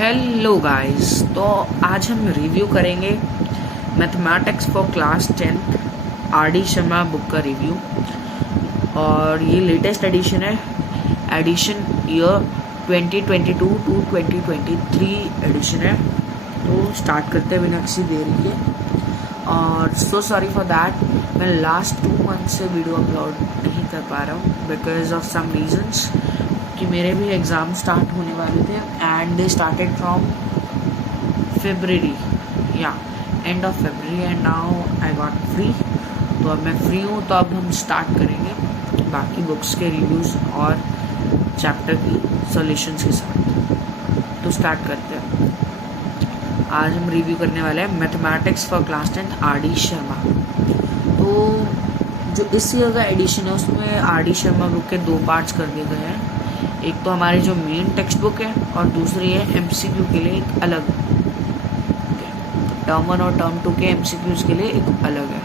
Hello guys, तो आज हम रिव्यू करेंगे mathematics for class 10 R D Sharma book का रिव्यू। और ये लेटेस्ट एडिशन है, एडिशन ईयर 2022 टू 2023 एडिशन है। तो स्टार्ट करते हैं बिना किसी देरी के। और सो सॉरी फॉर दैट, मैं लास्ट 2 मंथ से वीडियो अपलोड नहीं कर पा रहा हूँ बिकॉज ऑफ सम रीजंस कि मेरे भी एग्ज़ाम स्टार्ट होने वाले थे and they started from February या end of February and now I got free. तो अब मैं फ्री हूँ, तो अब हम स्टार्ट करेंगे बाकी बुक्स के रिव्यूज़ और चैप्टर की सॉल्यूशंस के साथ। तो स्टार्ट करते हैं। आज हम रिव्यू करने वाले हैं mathematics for class 10 R D Sharma. तो जो इस ईयर का एडिशन है उसमें आर डी शर्मा बुक के 2 पार्ट्स कर दिए गए हैं। एक तो हमारी जो मेन टेक्स्ट बुक है और दूसरी है एमसीक्यू के लिए एक अलग, टर्म 1 और टर्म 2 के एमसीक्यूज के लिए एक अलग है।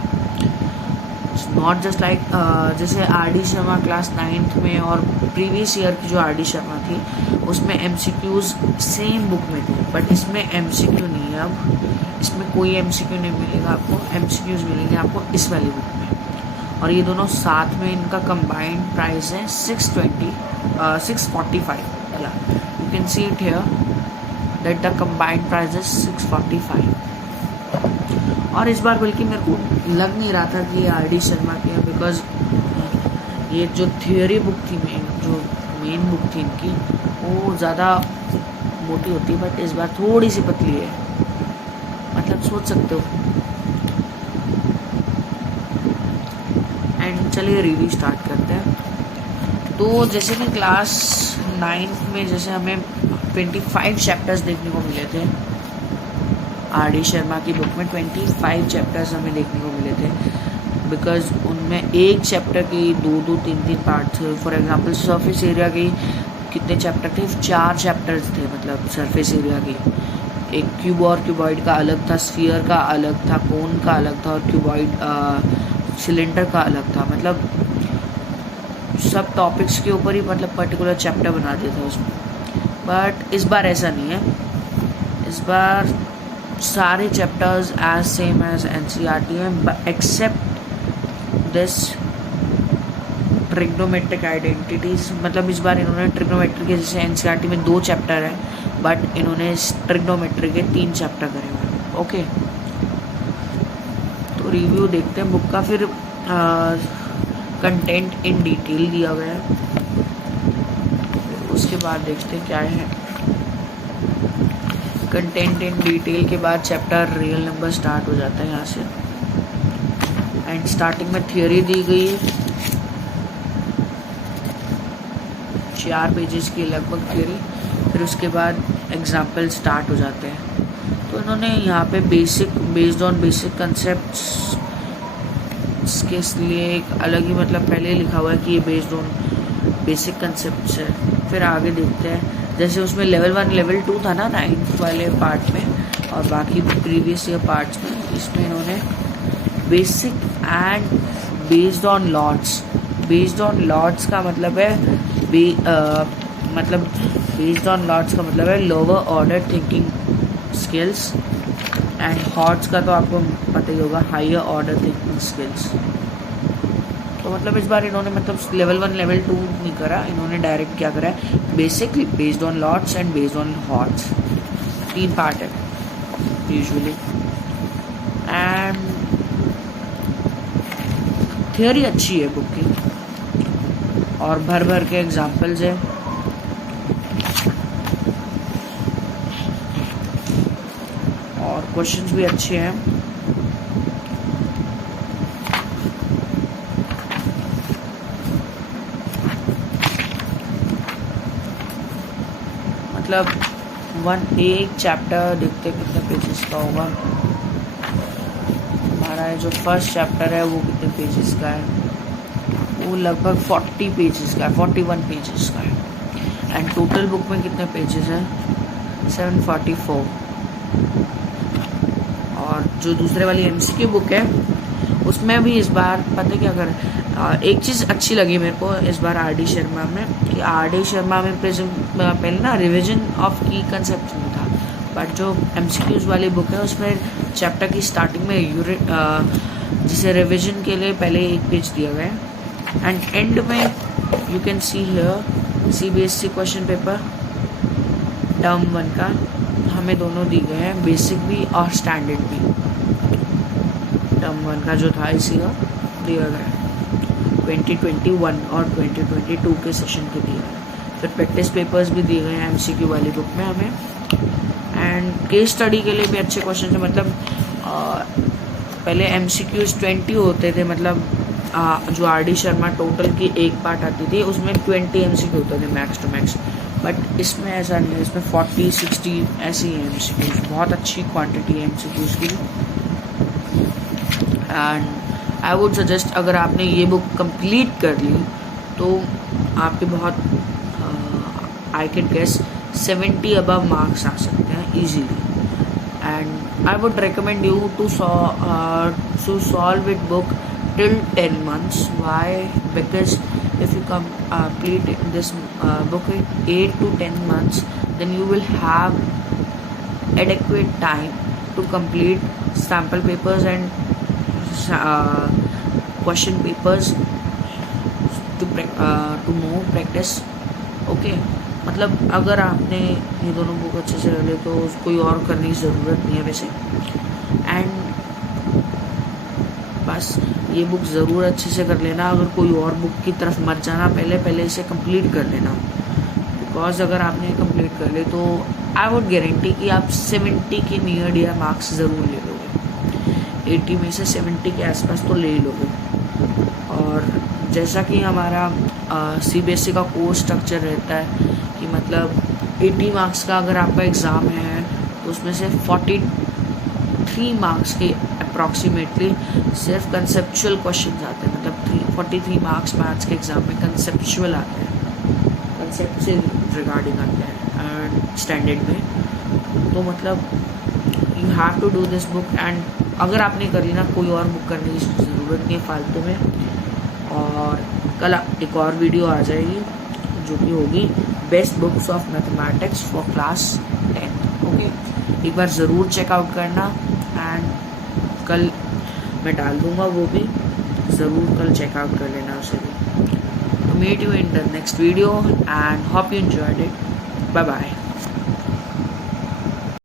नॉट जस्ट लाइक जैसे R D Sharma class 9th में और प्रीवियस ईयर की जो आर डी शर्मा थी उसमें एमसीक्यूज सेम बुक में थे, बट इसमें एमसीक्यू नहीं है। अब इसमें कोई एमसीक्यू नहीं मिलेगा आपको, एमसीक्यूज मिलेंगे आपको इस वाली बुक में। और ये दोनों साथ में, इनका कंबाइंड प्राइस है 645। You can see it here that the combined price is 645। और इस बार बल्कि मेरे को लग नहीं रहा था कि ये आर डी शर्मा की है, बिकॉज ये जो थियोरी बुक थी, जो मेन बुक थी इनकी, वो ज़्यादा मोटी होती है, बट इस बार थोड़ी सी पतली है। मतलब सोच सकते हो। एंड चलिए रिव्यू स्टार्ट करते हैं। तो जैसे कि क्लास 9th में जैसे हमें 25 चैप्टर्स देखने को मिले थे, आर डी शर्मा की बुक में 25 चैप्टर्स हमें देखने को मिले थे, बिकॉज उनमें एक चैप्टर की 2-2, 3-3 पार्ट थे। फॉर एग्जांपल सरफेस एरिया की कितने चैप्टर थे? 4 चैप्टर्स थे। मतलब सरफेस एरिया की एक क्यूब और क्यूबॉइड का अलग था, स्फीयर का अलग था, कोन का अलग था, और क्यूबॉइड सिलेंडर का अलग था। मतलब सब टॉपिक्स के ऊपर ही मतलब पर्टिकुलर चैप्टर बना दिया था उसमें। बट इस बार ऐसा नहीं है। इस बार सारे chapters as same as NCERT हैं, एक्सेप्ट दिस ट्रिग्नोमेट्रिक आइडेंटिटीज। मतलब इस बार इन्होंने ट्रिग्नोमेट्री के, जैसे एनसीईआरटी में 2 चैप्टर हैं, बट इन्होंने ट्रिग्नोमेट्री के 3 चैप्टर करे हुए हैं। ओके, तो रिव्यू देखते हैं बुक का। फिर कंटेंट इन डिटेल दिया गया है, उसके बाद देखते हैं क्या है। कंटेंट इन डिटेल के बाद चैप्टर रियल नंबर स्टार्ट हो जाता है यहाँ से। एंड स्टार्टिंग में थियोरी दी गई है, 4 पेजेस की लगभग थियोरी। फिर उसके बाद एग्जाम्पल स्टार्ट हो जाते हैं। तो इन्होंने यहाँ पे बेस्ड ऑन बेसिक कंसेप्ट्स के लिए एक अलग ही, मतलब पहले लिखा हुआ है कि ये बेस्ड ऑन बेसिक कंसेप्ट्स है। फिर आगे देखते हैं, जैसे उसमें लेवल 1 लेवल 2 था ना 9th वाले पार्ट में, और बाकी प्रीवियस ईयर पार्ट्स में, इसमें इन्होंने basic and based on lots. Based on lots का मतलब है बेस्ड ऑन लॉट्स का मतलब है lower order thinking skills, and hots का तो आपको पता ही होगा, हायर ऑर्डर थिंकिंग स्किल्स। तो मतलब इस बार इन्होंने मतलब लेवल 1 लेवल 2 नहीं करा, इन्होंने डायरेक्ट क्या करा है, basically based on lots and based on hots. 3 part है यूजुअली। एंड थियोरी अच्छी है बुक की, और भर भर के एग्जाम्पल्स है। और क्वेश्चंस भी अच्छे हैं। मतलब एक चैप्टर देखते कितने पेजेस का होगा। हमारा जो फर्स्ट चैप्टर है वो कितने पेजेस का है? वो लगभग 40 पेजेस का है, 41 पेजेस का है। एंड टोटल बुक में कितने पेजेस हैं? 744। और जो दूसरे वाली एमसीक्यू बुक है उसमें भी इस बार पता क्या कर, एक चीज़ अच्छी लगी मेरे को इस बार आर.डी. शर्मा में कि आर.डी. शर्मा में पहले ना रिविजन ऑफ की कंसेप्ट नहीं था, बट जो MCQs वाली बुक है उसमें चैप्टर की स्टार्टिंग में जिसे रिविजन के लिए पहले एक पेज दिया गया है एंड एंड में you can see here CBSE question paper term 1 का हमें दोनों दी गए हैं, बेसिक भी और स्टैंडर्ड भी। टर्म 1 का जो था इसी का दिया गया है 2021 और 2022 के सेशन के दिया है। फिर प्रैक्टिस पेपर्स भी दिए गए हैं MCQ वाली बुक में हमें एंड केस स्टडी के लिए भी अच्छे क्वेश्चन है। मतलब पहले MCQs 20 होते थे, मतलब जो RD शर्मा टोटल की एक पार्ट आती थी उसमें 20 MCQ होते थे मैक्स टू मैक्स, बट इसमें ऐसा नहीं है, इसमें 40-60 ऐसी है MCQs, बहुत अच्छी क्वांटिटी है MCQs की। एंड आई वुड सजेस्ट अगर आपने ये बुक कंप्लीट कर ली तो आपके बहुत I can guess 70 above marks आ सकते हैं easily. And I would recommend you to solve it book till 10 months. Why? Because if you complete this book in 8 to 10 months, then you will have adequate time to complete sample papers and question papers to more practice. Okay. मतलब अगर आपने ये दोनों book अच्छे से ले तो कोई और करने की ज़रूरत नहीं है वैसे। एंड बस ये बुक ज़रूर अच्छे से कर लेना, अगर कोई और बुक की तरफ मत जाना, पहले इसे कंप्लीट कर लेना। बिकॉज अगर आपने कंप्लीट कर ले तो आई वुड गारंटी कि आप 70 के नियर डियर मार्क्स ज़रूर ले लोगे, 80 में से 70 के आसपास तो ले ही लोगे। और जैसा कि हमारा CBSE का कोर्स स्ट्रक्चर रहता है कि मतलब 80 मार्क्स का अगर आपका एग्ज़ाम है तो उसमें से 43 मार्क्स के अप्रॉक्सीमेटली सिर्फ कंसेप्चुअल क्वेश्चन आते हैं। मतलब 43 मार्क्स मैथ्स के एग्ज़ाम में कंसेप्चुअल आते हैं, कंसेप्ट से रिगार्डिंग आते हैं एंड स्टैंडर्ड में। तो मतलब you have to do this book and अगर आपने कर ली ना कोई और बुक करने की ज़रूरत नहीं है फालतू में। और कल एक और वीडियो आ जाएगी जो कि होगी best books of mathematics for class 10। Okay, एक बार ज़रूर चेकआउट करना एंड कल मैं डाल दूँगा वो भी, ज़रूर कल चेकआउट कर लेना उसे भी। तो meet you in the next video and hope you enjoyed it. Bye bye.